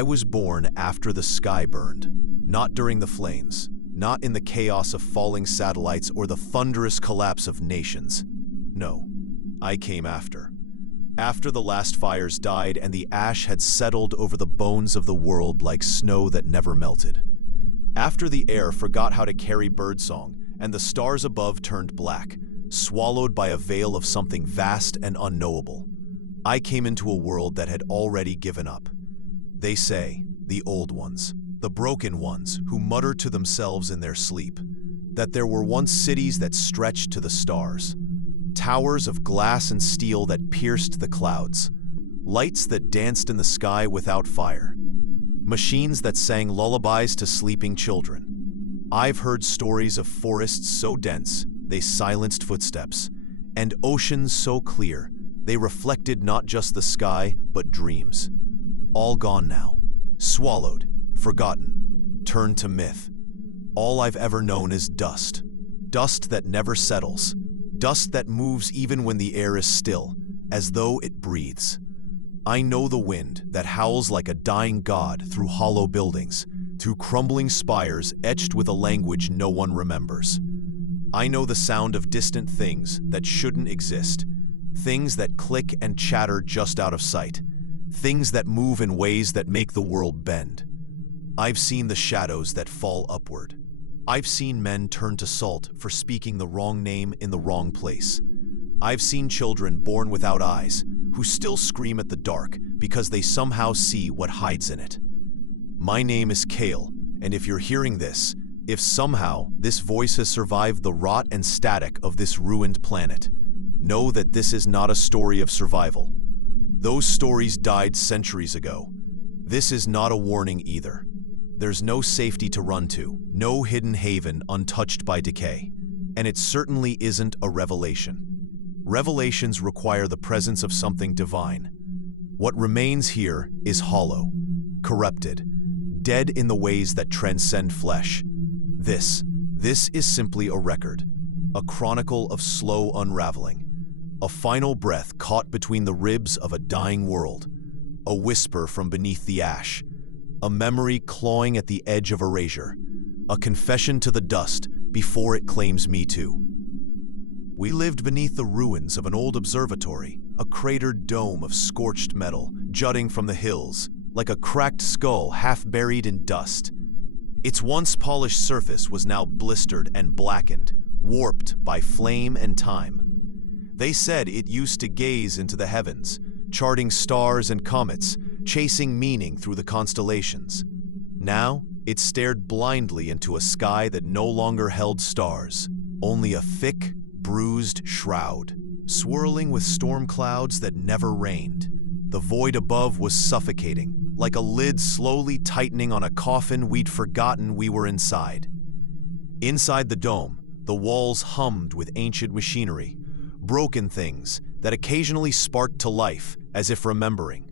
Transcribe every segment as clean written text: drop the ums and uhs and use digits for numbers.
I was born after the sky burned, not during the flames, not in the chaos of falling satellites or the thunderous collapse of nations. No, I came after. After the last fires died and the ash had settled over the bones of the world like snow that never melted. After the air forgot how to carry birdsong and the stars above turned black, swallowed by a veil of something vast and unknowable, I came into a world that had already given up. They say, the old ones, the broken ones who mutter to themselves in their sleep, that there were once cities that stretched to the stars, towers of glass and steel that pierced the clouds, lights that danced in the sky without fire, machines that sang lullabies to sleeping children. I've heard stories of forests so dense they silenced footsteps, and oceans so clear they reflected not just the sky but dreams. All gone now, swallowed, forgotten, turned to myth. All I've ever known is dust. Dust that never settles. Dust that moves even when the air is still, as though it breathes. I know the wind that howls like a dying god through hollow buildings, through crumbling spires etched with a language no one remembers. I know the sound of distant things that shouldn't exist, things that click and chatter just out of sight, things that move in ways that make the world bend. I've seen the shadows that fall upward. I've seen men turn to salt for speaking the wrong name in the wrong place. I've seen children born without eyes who still scream at the dark because they somehow see what hides in it. My name is Cael, and if you're hearing this, if somehow this voice has survived the rot and static of this ruined planet, know that this is not a story of survival. Those stories died centuries ago. This is not a warning either. There's no safety to run to, no hidden haven untouched by decay. And it certainly isn't a revelation. Revelations require the presence of something divine. What remains here is hollow, corrupted, dead in the ways that transcend flesh. This is simply a record, a chronicle of slow unraveling, a final breath caught between the ribs of a dying world, a whisper from beneath the ash, a memory clawing at the edge of erasure, a confession to the dust before it claims me too. We lived beneath the ruins of an old observatory, a cratered dome of scorched metal jutting from the hills, like a cracked skull half buried in dust. Its once polished surface was now blistered and blackened, warped by flame and time. They said it used to gaze into the heavens, charting stars and comets, chasing meaning through the constellations. Now, it stared blindly into a sky that no longer held stars, only a thick, bruised shroud, swirling with storm clouds that never rained. The void above was suffocating, like a lid slowly tightening on a coffin we'd forgotten we were inside. Inside the dome, the walls hummed with ancient machinery, broken things that occasionally sparked to life as if remembering,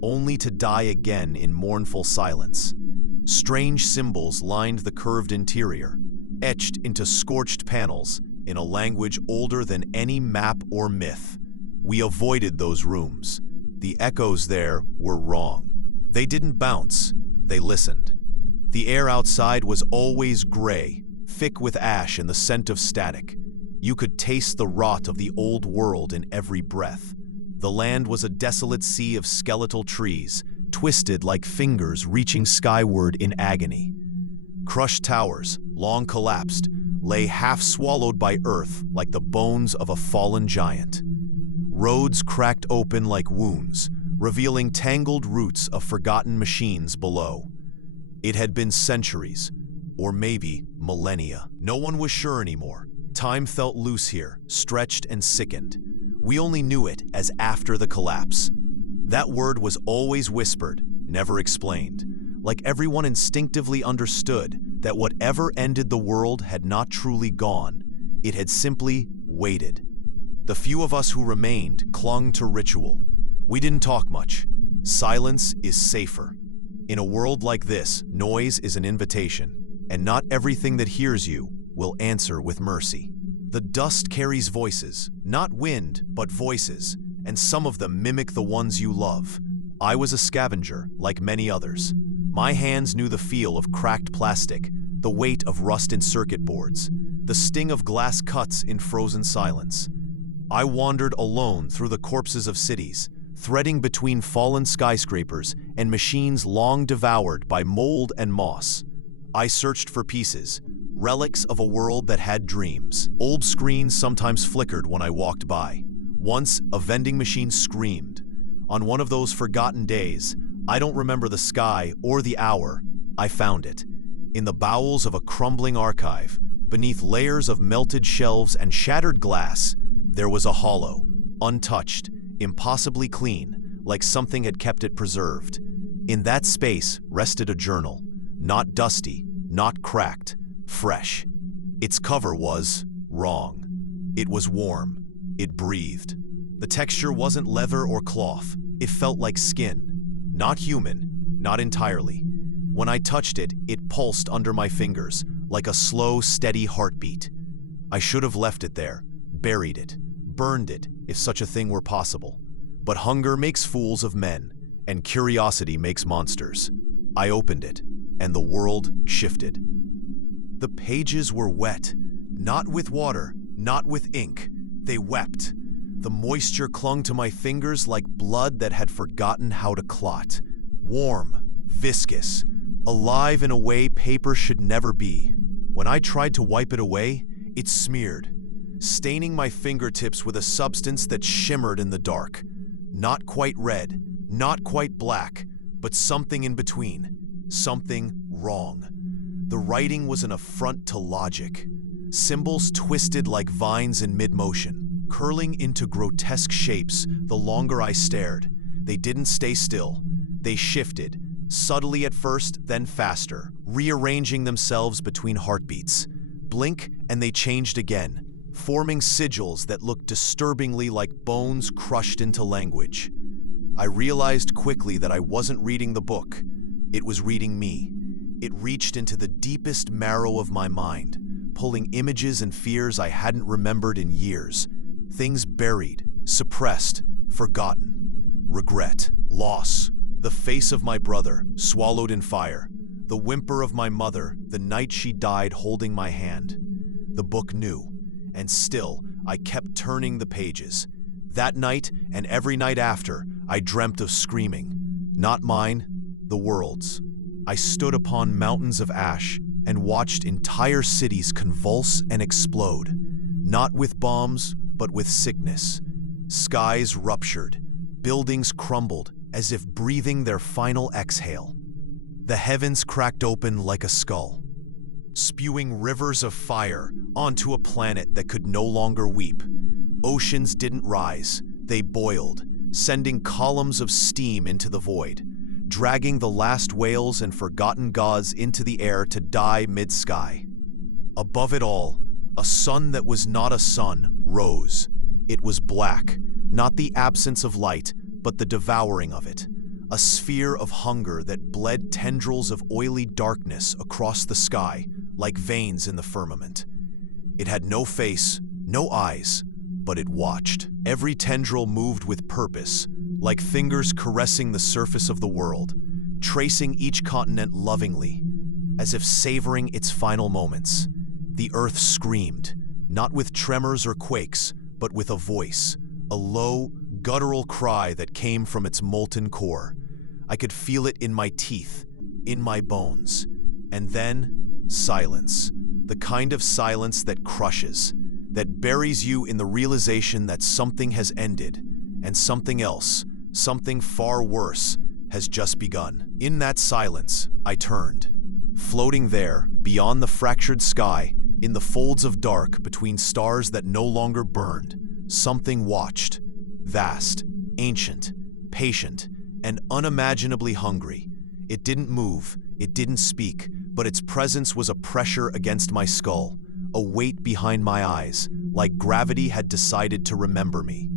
only to die again in mournful silence. Strange symbols lined the curved interior, etched into scorched panels in a language older than any map or myth. We avoided those rooms. The echoes there were wrong. They didn't bounce, they listened. The air outside was always gray, thick with ash and the scent of static. You could taste the rot of the old world in every breath. The land was a desolate sea of skeletal trees, twisted like fingers reaching skyward in agony. Crushed towers, long collapsed, lay half swallowed by earth like the bones of a fallen giant. Roads cracked open like wounds, revealing tangled roots of forgotten machines below. It had been centuries, or maybe millennia. No one was sure anymore. Time felt loose here, stretched and sickened. We only knew it as after the collapse. That word was always whispered, never explained, like everyone instinctively understood that whatever ended the world had not truly gone, it had simply waited. The few of us who remained clung to ritual. We didn't talk much. Silence is safer. In a world like this, noise is an invitation, and not everything that hears you will answer with mercy. The dust carries voices, not wind, but voices, and some of them mimic the ones you love. I was a scavenger, like many others. My hands knew the feel of cracked plastic, the weight of rust in circuit boards, the sting of glass cuts in frozen silence. I wandered alone through the corpses of cities, threading between fallen skyscrapers and machines long devoured by mold and moss. I searched for pieces, relics of a world that had dreams. Old screens sometimes flickered when I walked by. Once, a vending machine screamed. On one of those forgotten days, I don't remember the sky or the hour, I found it. In the bowels of a crumbling archive, beneath layers of melted shelves and shattered glass, there was a hollow, untouched, impossibly clean, like something had kept it preserved. In that space rested a journal, not dusty, not cracked, fresh. Its cover was wrong. It was warm. It breathed. The texture wasn't leather or cloth. It felt like skin. Not human, not entirely. When I touched it, it pulsed under my fingers, like a slow, steady heartbeat. I should have left it there, buried it, burned it, if such a thing were possible. But hunger makes fools of men, and curiosity makes monsters. I opened it, and the world shifted. The pages were wet, not with water, not with ink. They wept. The moisture clung to my fingers like blood that had forgotten how to clot. Warm, viscous, alive in a way paper should never be. When I tried to wipe it away, it smeared, staining my fingertips with a substance that shimmered in the dark. Not quite red, not quite black, but something in between. Something wrong. The writing was an affront to logic. Symbols twisted like vines in mid-motion, curling into grotesque shapes the longer I stared. They didn't stay still. They shifted, subtly at first, then faster, rearranging themselves between heartbeats. Blink, and they changed again, forming sigils that looked disturbingly like bones crushed into language. I realized quickly that I wasn't reading the book. It was reading me. It reached into the deepest marrow of my mind, pulling images and fears I hadn't remembered in years. Things buried, suppressed, forgotten. Regret, loss, the face of my brother, swallowed in fire, the whimper of my mother the night she died holding my hand. The book knew, and still I kept turning the pages. That night and every night after, I dreamt of screaming. Not mine, the world's. I stood upon mountains of ash and watched entire cities convulse and explode, not with bombs, but with sickness. Skies ruptured, buildings crumbled as if breathing their final exhale. The heavens cracked open like a skull, spewing rivers of fire onto a planet that could no longer weep. Oceans didn't rise, they boiled, sending columns of steam into the void, dragging the last whales and forgotten gods into the air to die mid-sky. Above it all, a sun that was not a sun rose. It was black, not the absence of light, but the devouring of it. A sphere of hunger that bled tendrils of oily darkness across the sky, like veins in the firmament. It had no face, no eyes, but it watched. Every tendril moved with purpose, like fingers caressing the surface of the world, tracing each continent lovingly, as if savoring its final moments. The earth screamed, not with tremors or quakes, but with a voice, a low, guttural cry that came from its molten core. I could feel it in my teeth, in my bones. And then, silence. The kind of silence that crushes, that buries you in the realization that something has ended, and something else, something far worse, has just begun. In that silence, I turned. Floating there, beyond the fractured sky, in the folds of dark between stars that no longer burned, something watched. Vast, ancient, patient, and unimaginably hungry. It didn't move, it didn't speak, but its presence was a pressure against my skull, a weight behind my eyes, like gravity had decided to remember me.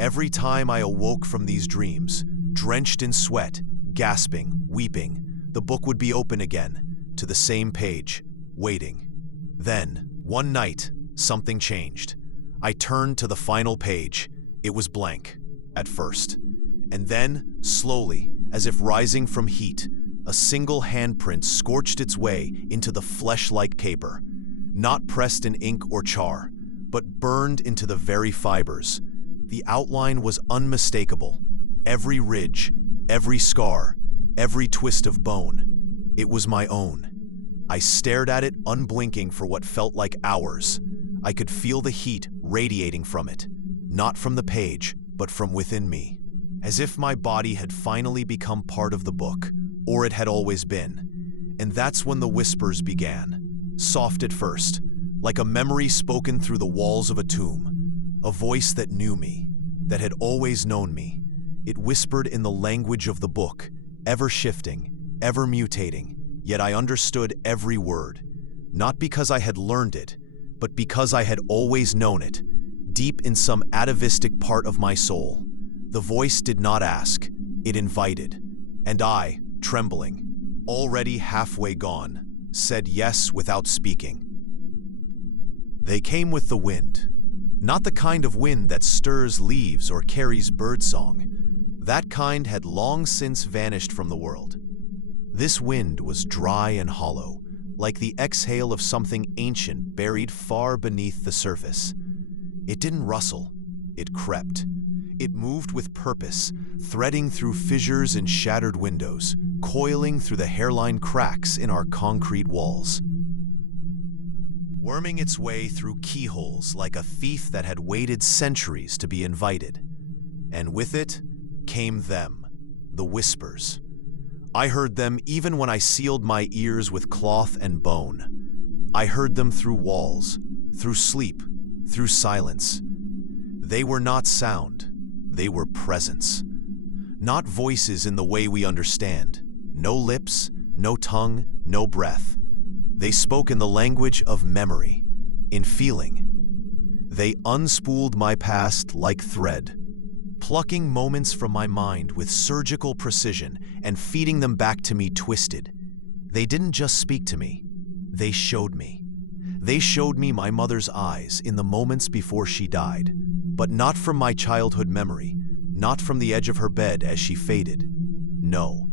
Every time I awoke from these dreams, drenched in sweat, gasping, weeping, the book would be open again, to the same page, waiting. Then, one night, something changed. I turned to the final page. It was blank, at first. And then, slowly, as if rising from heat, a single handprint scorched its way into the flesh-like paper, not pressed in ink or char, but burned into the very fibers. The outline was unmistakable. Every ridge, every scar, every twist of bone. It was my own. I stared at it, unblinking for what felt like hours. I could feel the heat radiating from it, not from the page, but from within me. As if my body had finally become part of the book, or it had always been. And that's when the whispers began. Soft at first, like a memory spoken through the walls of a tomb. A voice that knew me, that had always known me. It whispered in the language of the book, ever shifting, ever mutating, yet I understood every word. Not because I had learned it, but because I had always known it, deep in some atavistic part of my soul. The voice did not ask, it invited. And I, trembling, already halfway gone, said yes without speaking. They came with the wind. Not the kind of wind that stirs leaves or carries birdsong. That kind had long since vanished from the world. This wind was dry and hollow, like the exhale of something ancient buried far beneath the surface. It didn't rustle, it crept. It moved with purpose, threading through fissures in shattered windows, coiling through the hairline cracks in our concrete walls. Worming its way through keyholes like a thief that had waited centuries to be invited. And with it came them, the whispers. I heard them even when I sealed my ears with cloth and bone. I heard them through walls, through sleep, through silence. They were not sound. They were presence. Not voices in the way we understand. No lips, no tongue, no breath. They spoke in the language of memory, in feeling. They unspooled my past like thread, plucking moments from my mind with surgical precision and feeding them back to me twisted. They didn't just speak to me. They showed me. They showed me my mother's eyes in the moments before she died. But not from my childhood memory, not from the edge of her bed as she faded. No,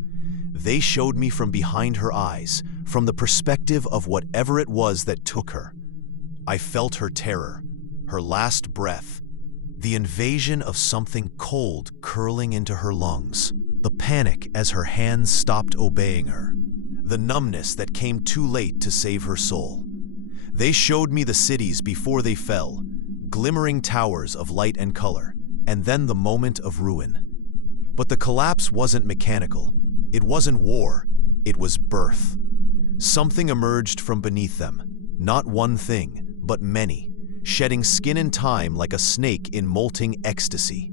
they showed me from behind her eyes, from the perspective of whatever it was that took her. I felt her terror, her last breath, the invasion of something cold curling into her lungs, the panic as her hands stopped obeying her, the numbness that came too late to save her soul. They showed me the cities before they fell, glimmering towers of light and color, and then the moment of ruin. But the collapse wasn't mechanical. It wasn't war. It was birth. Something emerged from beneath them. Not one thing, but many, shedding skin and time like a snake in molting ecstasy.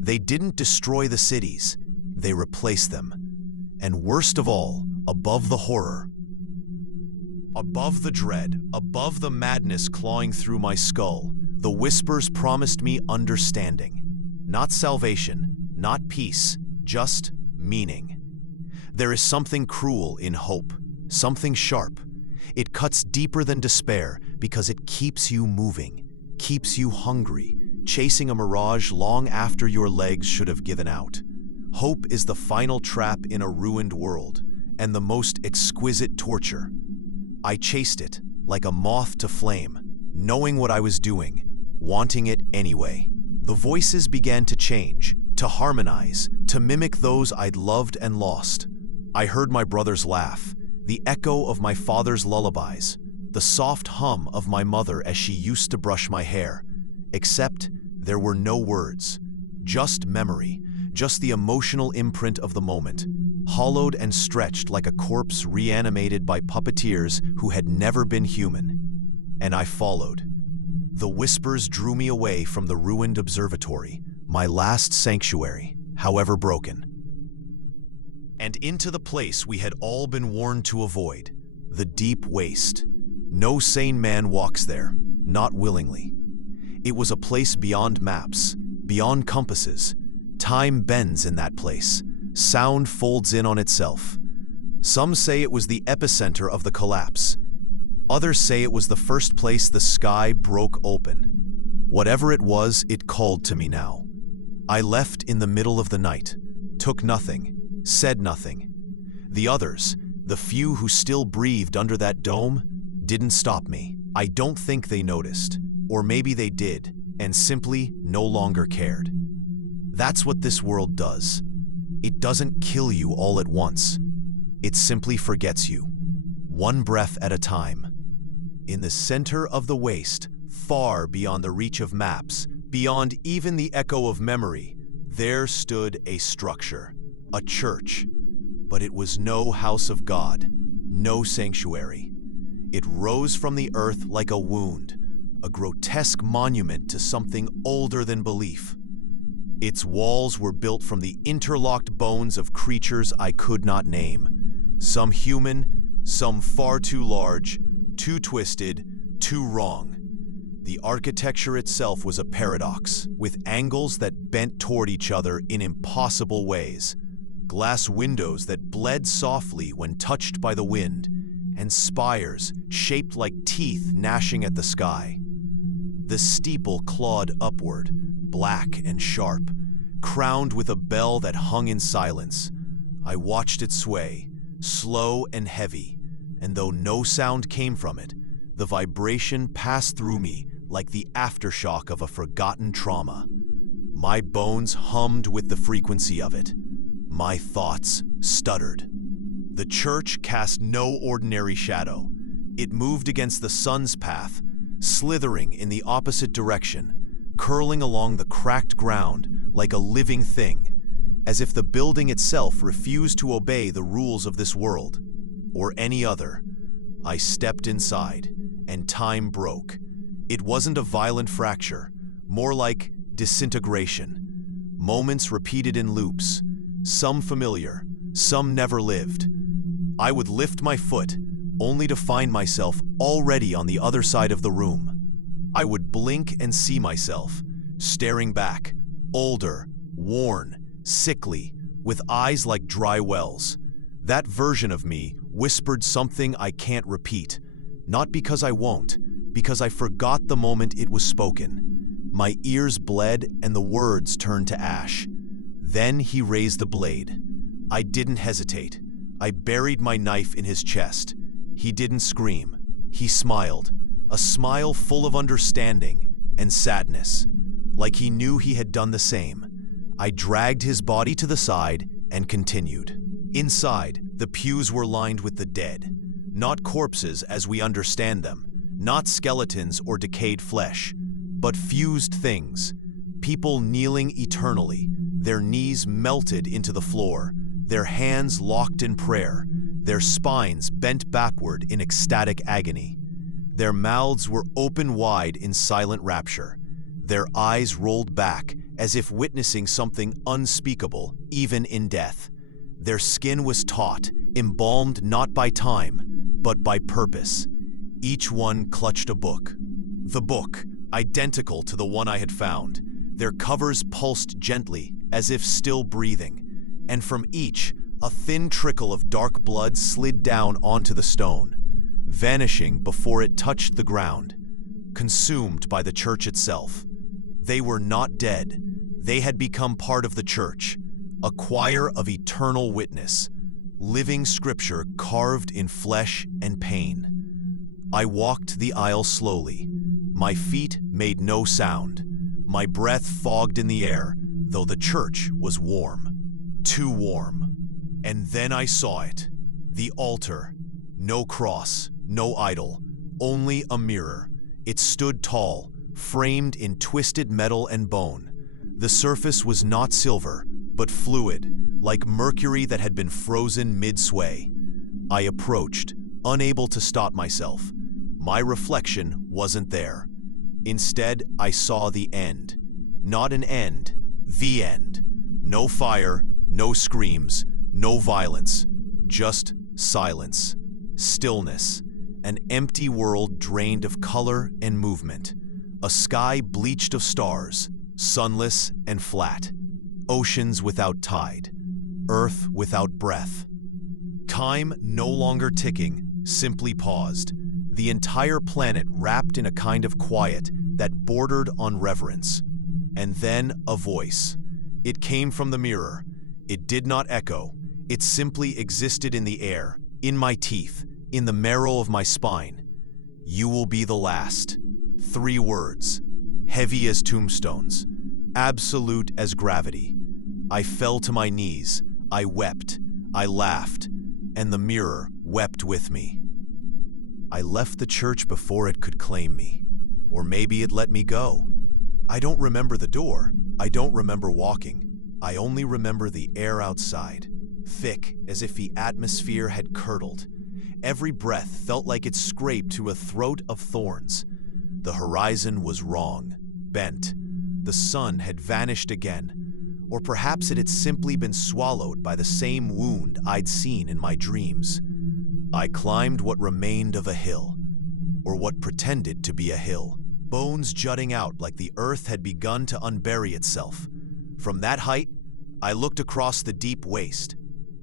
They didn't destroy the cities. They replaced them. And worst of all, above the horror, above the dread, above the madness clawing through my skull, the whispers promised me understanding. Not salvation, not peace, just meaning. There is something cruel in hope, something sharp. It cuts deeper than despair because it keeps you moving, keeps you hungry, chasing a mirage long after your legs should have given out. Hope is the final trap in a ruined world, and the most exquisite torture. I chased it, like a moth to flame, knowing what I was doing, wanting it anyway. The voices began to change, to harmonize, to mimic those I'd loved and lost. I heard my brother's laugh, the echo of my father's lullabies, the soft hum of my mother as she used to brush my hair. Except there were no words, just memory, just the emotional imprint of the moment, hollowed and stretched like a corpse reanimated by puppeteers who had never been human. And I followed. The whispers drew me away from the ruined observatory, my last sanctuary, however broken, and into the place we had all been warned to avoid, the deep waste. No sane man walks there, not willingly. It was a place beyond maps, beyond compasses. Time bends in that place. Sound folds in on itself. Some say it was the epicenter of the collapse. Others say it was the first place the sky broke open. Whatever it was, it called to me now. I left in the middle of the night, took nothing, said nothing. The others, the few who still breathed under that dome, didn't stop me. I don't think they noticed, or maybe they did, and simply no longer cared. That's what this world does. It doesn't kill you all at once. It simply forgets you, one breath at a time. In the center of the waste, far beyond the reach of maps, beyond even the echo of memory, there stood a structure, a church. But it was no house of God, no sanctuary. It rose from the earth like a wound, a grotesque monument to something older than belief. Its walls were built from the interlocked bones of creatures I could not name. Some human, some far too large, too twisted, too wrong. The architecture itself was a paradox, with angles that bent toward each other in impossible ways. Glass windows that bled softly when touched by the wind, and spires shaped like teeth gnashing at the sky. The steeple clawed upward, black and sharp, crowned with a bell that hung in silence. I watched it sway, slow and heavy, and though no sound came from it, the vibration passed through me like the aftershock of a forgotten trauma. My bones hummed with the frequency of it. My thoughts stuttered. The church cast no ordinary shadow. It moved against the sun's path, slithering in the opposite direction, curling along the cracked ground like a living thing, as if the building itself refused to obey the rules of this world, or any other. I stepped inside, and time broke. It wasn't a violent fracture, more like disintegration. Moments repeated in loops, some familiar, some never lived. I would lift my foot, only to find myself already on the other side of the room. I would blink and see myself, staring back, older, worn, sickly, with eyes like dry wells. That version of me whispered something I can't repeat, not because I won't, because I forgot the moment it was spoken. My ears bled and the words turned to ash. Then he raised the blade. I didn't hesitate. I buried my knife in his chest. He didn't scream. He smiled, a smile full of understanding and sadness, like he knew he had done the same. I dragged his body to the side and continued. Inside, the pews were lined with the dead, not corpses as we understand them, not skeletons or decayed flesh, but fused things, people kneeling eternally, their knees melted into the floor, their hands locked in prayer, their spines bent backward in ecstatic agony. Their mouths were open wide in silent rapture, their eyes rolled back as if witnessing something unspeakable, even in death. Their skin was taut, embalmed not by time, but by purpose. Each one clutched a book. The book, identical to the one I had found. Their covers pulsed gently, as if still breathing, and from each, a thin trickle of dark blood slid down onto the stone, vanishing before it touched the ground, consumed by the church itself. They were not dead. They had become part of the church, a choir of eternal witness, living scripture carved in flesh and pain. I walked the aisle slowly. My feet made no sound. My breath fogged in the air, though the church was warm. Too warm. And then I saw it. The altar. No cross, no idol, only a mirror. It stood tall, framed in twisted metal and bone. The surface was not silver, but fluid, like mercury that had been frozen mid-sway. I approached, unable to stop myself. My reflection wasn't there. Instead, I saw the end. Not an end, the end. No fire, no screams, no violence, just silence, stillness, an empty world drained of color and movement, a sky bleached of stars, sunless and flat, oceans without tide, earth without breath. Time no longer ticking, simply paused, the entire planet wrapped in a kind of quiet that bordered on reverence. And then a voice. It came from the mirror. It did not echo. It simply existed in the air, in my teeth, in the marrow of my spine. You will be the last. 3 words, heavy as tombstones, absolute as gravity. I fell to my knees. I wept. I laughed. And the mirror wept with me. I left the church before it could claim me. Or maybe it let me go. I don't remember the door. I don't remember walking. I only remember the air outside, thick as if the atmosphere had curdled. Every breath felt like it scraped to a throat of thorns. The horizon was wrong, bent. The sun had vanished again. Or perhaps it had simply been swallowed by the same wound I'd seen in my dreams. I climbed what remained of a hill, or what pretended to be a hill, bones jutting out like the earth had begun to unbury itself. From that height, I looked across the deep waste,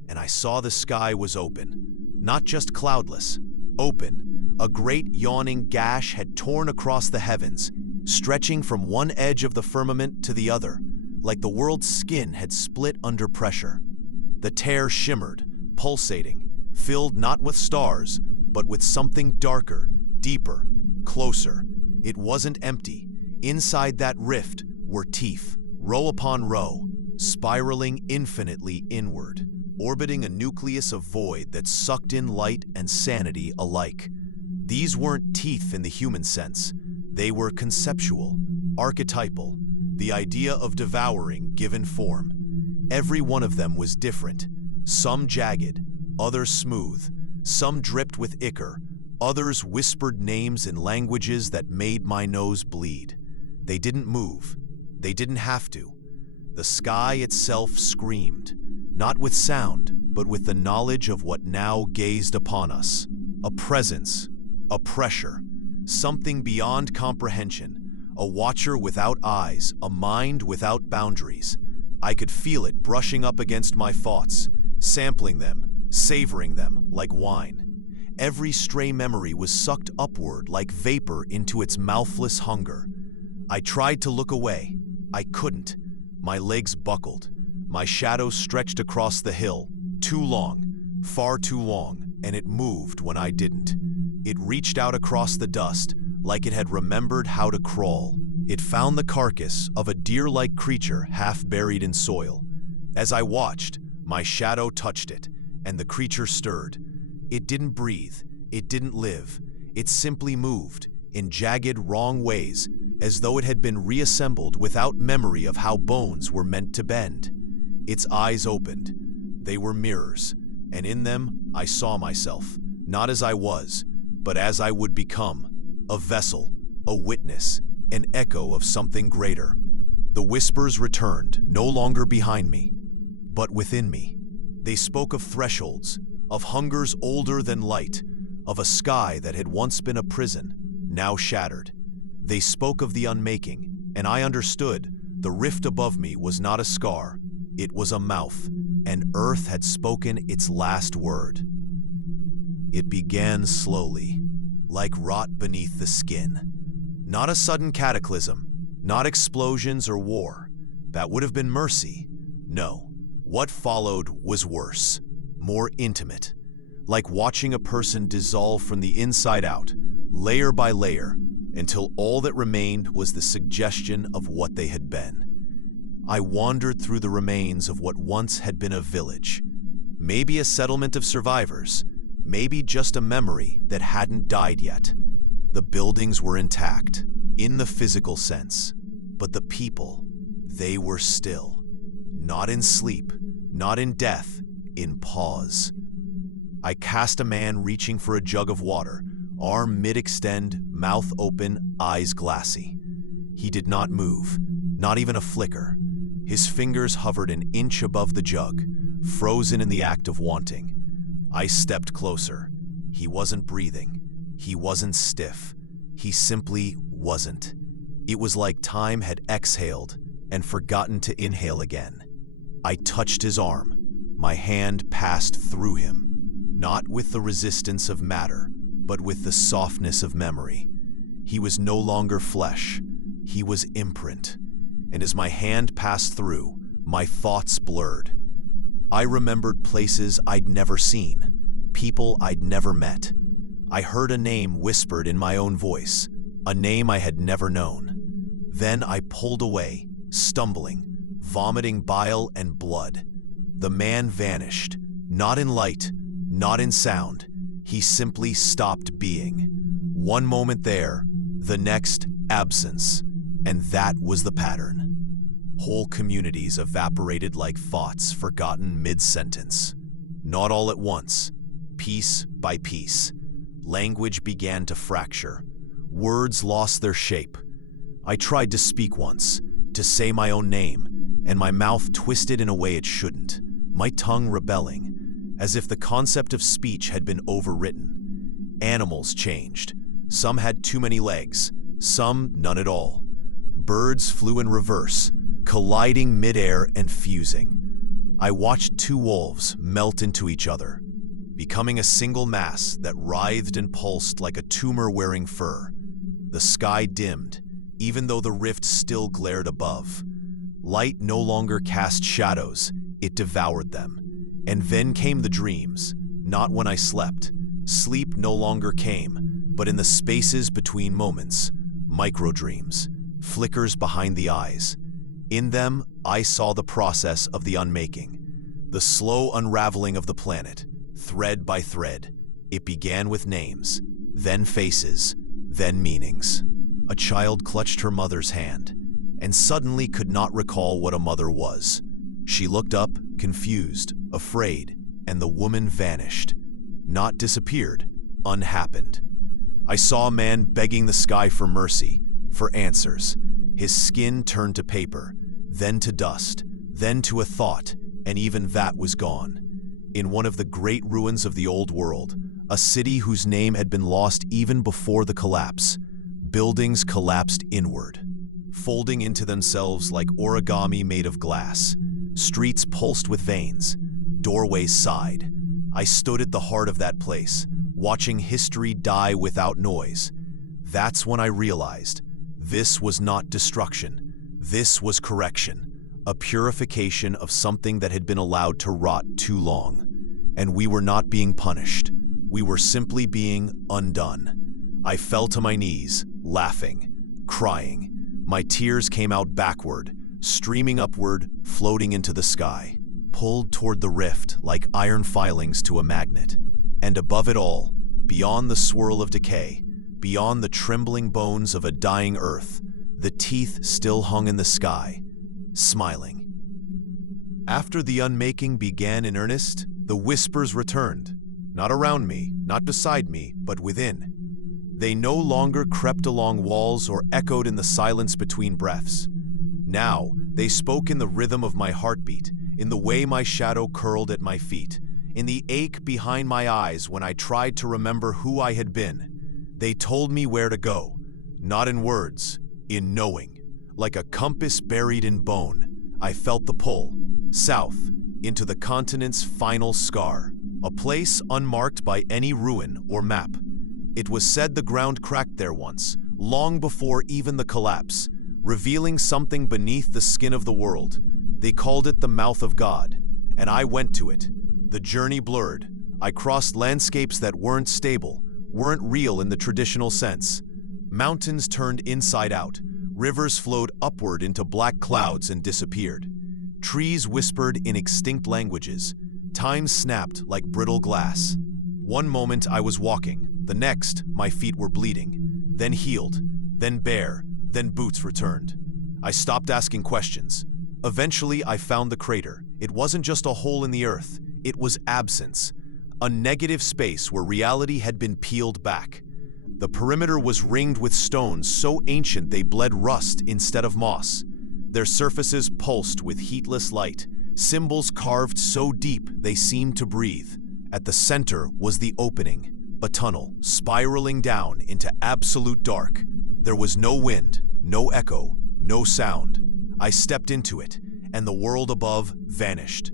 and I saw the sky was open, not just cloudless, open. A great yawning gash had torn across the heavens, stretching from one edge of the firmament to the other, like the world's skin had split under pressure. The tear shimmered, pulsating, filled not with stars, but with something darker, deeper, closer. It wasn't empty. Inside that rift were teeth, row upon row, spiraling infinitely inward, orbiting a nucleus of void that sucked in light and sanity alike. These weren't teeth in the human sense. They were conceptual, archetypal, the idea of devouring given form. Every one of them was different, some jagged, others smooth, some dripped with ichor, others whispered names in languages that made my nose bleed. They didn't move. They didn't have to. The sky itself screamed, not with sound, but with the knowledge of what now gazed upon us. A presence, a pressure, something beyond comprehension, a watcher without eyes, a mind without boundaries. I could feel it brushing up against my thoughts, sampling them, savoring them like wine. Every stray memory was sucked upward like vapor into its mouthless hunger. I tried to look away. I couldn't. My legs buckled. My shadow stretched across the hill, too long, far too long, and it moved when I didn't. It reached out across the dust, like it had remembered how to crawl. It found the carcass of a deer-like creature half buried in soil. As I watched, my shadow touched it, and the creature stirred. It didn't breathe. It didn't live. It simply moved, in jagged, wrong ways, as though it had been reassembled without memory of how bones were meant to bend. Its eyes opened. They were mirrors, and in them I saw myself, not as I was, but as I would become, a vessel, a witness, an echo of something greater. The whispers returned, no longer behind me, but within me. They spoke of thresholds, of hungers older than light, of a sky that had once been a prison, now shattered. They spoke of the unmaking, and I understood. The rift above me was not a scar, it was a mouth, and earth had spoken its last word. It began slowly, like rot beneath the skin. Not a sudden cataclysm, not explosions or war. That would have been mercy. No, what followed was worse, more intimate, like watching a person dissolve from the inside out, layer by layer, until all that remained was the suggestion of what they had been. I wandered through the remains of what once had been a village, maybe a settlement of survivors, maybe just a memory that hadn't died yet. The buildings were intact, in the physical sense, but the people, they were still. Not in sleep, not in death, in pause. I cast a man reaching for a jug of water, arm mid-extend, mouth open, eyes glassy. He did not move, not even a flicker. His fingers hovered an inch above the jug, frozen in the act of wanting. I stepped closer. He wasn't breathing. He wasn't stiff. He simply wasn't. It was like time had exhaled and forgotten to inhale again. I touched his arm. My hand passed through him, not with the resistance of matter, but with the softness of memory. He was no longer flesh. He was imprint. And as my hand passed through, My thoughts blurred. I remembered places I'd never seen, people I'd never met. I heard a name whispered in my own voice, a name I had never known. Then I pulled away, stumbling, vomiting bile and blood. The man vanished, not in light, not in sound. He simply stopped being. One moment there, the next absence, and that was the pattern. Whole communities evaporated like thoughts forgotten mid-sentence. Not all at once, piece by piece. Language began to fracture. Words lost their shape. I tried to speak once, to say my own name, and my mouth twisted in a way it shouldn't, my tongue rebelling, as if the concept of speech had been overwritten. Animals changed. Some had too many legs, some none at all. Birds flew in reverse, colliding midair and fusing. I watched two wolves melt into each other, becoming a single mass that writhed and pulsed like a tumor wearing fur. The sky dimmed, even though the rift still glared above. Light no longer cast shadows, it devoured them. And then came the dreams, not when I slept. Sleep no longer came, but in the spaces between moments, micro-dreams, flickers behind the eyes. In them, I saw the process of the unmaking, the slow unraveling of the planet, thread by thread. It began with names, then faces, then meanings. A child clutched her mother's hand, and suddenly could not recall what a mother was. She looked up, confused, afraid, and the woman vanished. Not disappeared, unhappened. I saw a man begging the sky for mercy, for answers. His skin turned to paper, then to dust, then to a thought, and even that was gone. In one of the great ruins of the old world, a city whose name had been lost even before the collapse, buildings collapsed inward, folding into themselves like origami made of glass. Streets pulsed with veins, doorways sighed. I stood at the heart of that place, watching history die without noise. That's when I realized this was not destruction. This was correction, a purification of something that had been allowed to rot too long. And we were not being punished. We were simply being undone. I fell to my knees, laughing, crying. My tears came out backward, streaming upward, floating into the sky, pulled toward the rift like iron filings to a magnet. And above it all, beyond the swirl of decay, beyond the trembling bones of a dying earth, the teeth still hung in the sky, smiling. After the unmaking began in earnest, the whispers returned, not around me, not beside me, but within. They no longer crept along walls or echoed in the silence between breaths. Now, they spoke in the rhythm of my heartbeat, in the way my shadow curled at my feet, in the ache behind my eyes when I tried to remember who I had been. They told me where to go, not in words, in knowing. Like a compass buried in bone, I felt the pull, south, into the continent's final scar, a place unmarked by any ruin or map. It was said the ground cracked there once, long before even the collapse, revealing something beneath the skin of the world. They called it the mouth of God, and I went to it. The journey blurred. I crossed landscapes that weren't stable, weren't real in the traditional sense. Mountains turned inside out. Rivers flowed upward into black clouds and disappeared. Trees whispered in extinct languages. Time snapped like brittle glass. One moment I was walking, the next my feet were bleeding, then healed, then bare, then boots returned. I stopped asking questions. Eventually I found the crater. It wasn't just a hole in the earth, it was absence. A negative space where reality had been peeled back. The perimeter was ringed with stones so ancient they bled rust instead of moss. Their surfaces pulsed with heatless light, symbols carved so deep they seemed to breathe. At the center was the opening, a tunnel spiraling down into absolute dark. There was no wind, no echo, no sound. I stepped into it, and the world above vanished.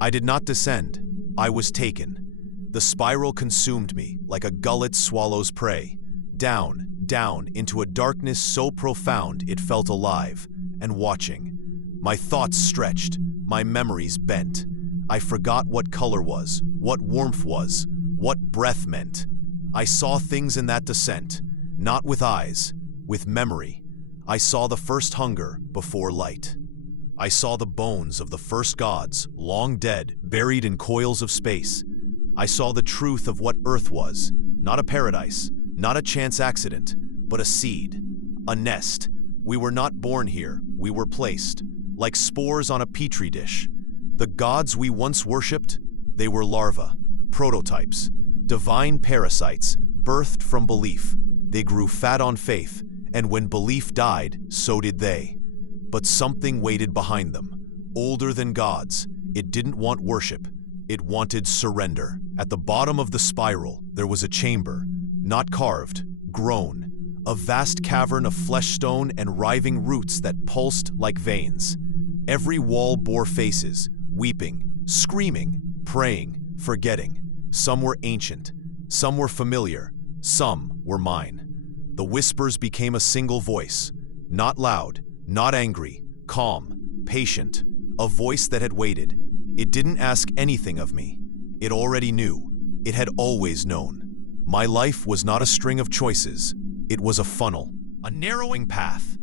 I did not descend, I was taken. The spiral consumed me like a gullet swallows prey. Down, down into a darkness so profound it felt alive and watching. My thoughts stretched, my memories bent. I forgot what color was, what warmth was, what breath meant. I saw things in that descent, not with eyes, with memory. I saw the first hunger before light. I saw the bones of the first gods, long dead, buried in coils of space. I saw the truth of what Earth was, not a paradise, not a chance accident, but a seed, a nest. We were not born here, we were placed, like spores on a petri dish. The gods we once worshipped, they were larvae, prototypes, divine parasites, birthed from belief. They grew fat on faith, and when belief died, so did they. But something waited behind them, older than gods. It didn't want worship, it wanted surrender. At the bottom of the spiral, there was a chamber, not carved, grown, a vast cavern of flesh stone and writhing roots that pulsed like veins. Every wall bore faces, weeping, screaming, praying, forgetting. Some were ancient, some were familiar, some were mine. The whispers became a single voice, not loud, not angry, calm, patient, a voice that had waited. It didn't ask anything of me. It already knew. It had always known. My life was not a string of choices. It was a funnel, a narrowing path,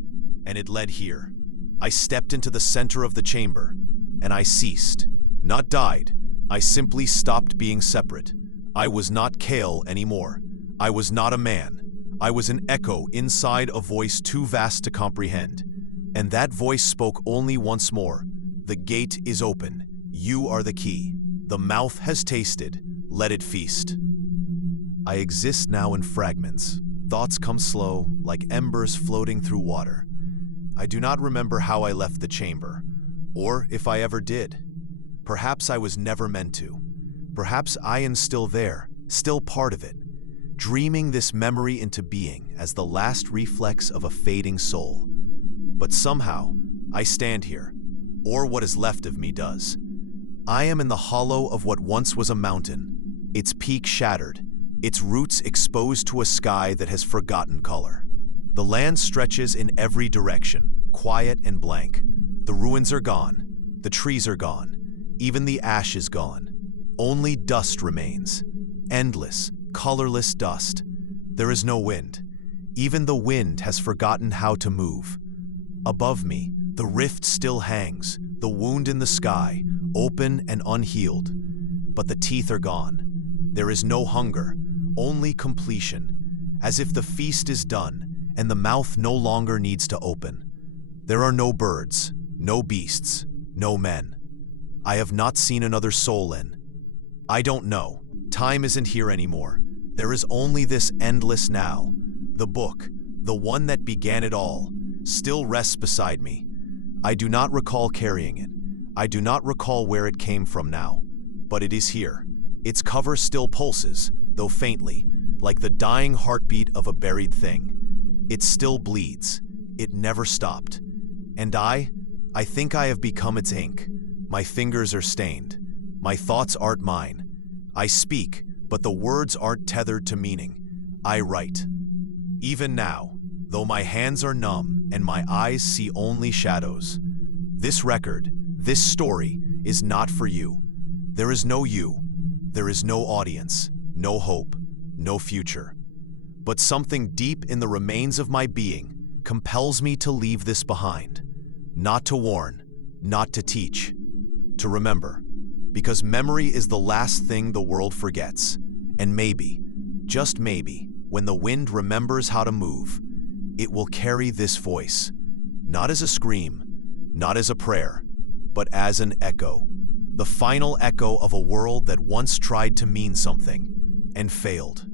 and it led here. I stepped into the center of the chamber, and I ceased. Not died. I simply stopped being separate. I was not Cael anymore. I was not a man. I was an echo inside a voice too vast to comprehend. And that voice spoke only once more. The gate is open. You are the key. The mouth has tasted. Let it feast. I exist now in fragments. Thoughts come slow, like embers floating through water. I do not remember how I left the chamber, or if I ever did. Perhaps I was never meant to. Perhaps I am still there, still part of it, dreaming this memory into being as the last reflex of a fading soul. But somehow, I stand here, or what is left of me does. I am in the hollow of what once was a mountain, its peak shattered, its roots exposed to a sky that has forgotten color. The land stretches in every direction, quiet and blank. The ruins are gone, the trees are gone, even the ash is gone. Only dust remains, endless, colorless dust. There is no wind. Even the wind has forgotten how to move. Above me, the rift still hangs, the wound in the sky, open and unhealed. But the teeth are gone. There is no hunger, only completion, as if the feast is done and the mouth no longer needs to open. There are no birds, no beasts, no men. I have not seen another soul in. I don't know. Time isn't here anymore. There is only this endless now. The book, the one that began it all, still rests beside me. I do not recall carrying it. I do not recall where it came from now. But it is here. Its cover still pulses, though faintly, like the dying heartbeat of a buried thing. It still bleeds. It never stopped. And I think I have become its ink. My fingers are stained. My thoughts aren't mine. I speak, but the words aren't tethered to meaning. I write. Even now, though my hands are numb and my eyes see only shadows, this record, this story, is not for you. There is no you. There is no audience, no hope, no future. But something deep in the remains of my being compels me to leave this behind. Not to warn, not to teach, to remember. Because memory is the last thing the world forgets. And maybe, just maybe, when the wind remembers how to move, it will carry this voice, not as a scream, not as a prayer, but as an echo. The final echo of a world that once tried to mean something and failed.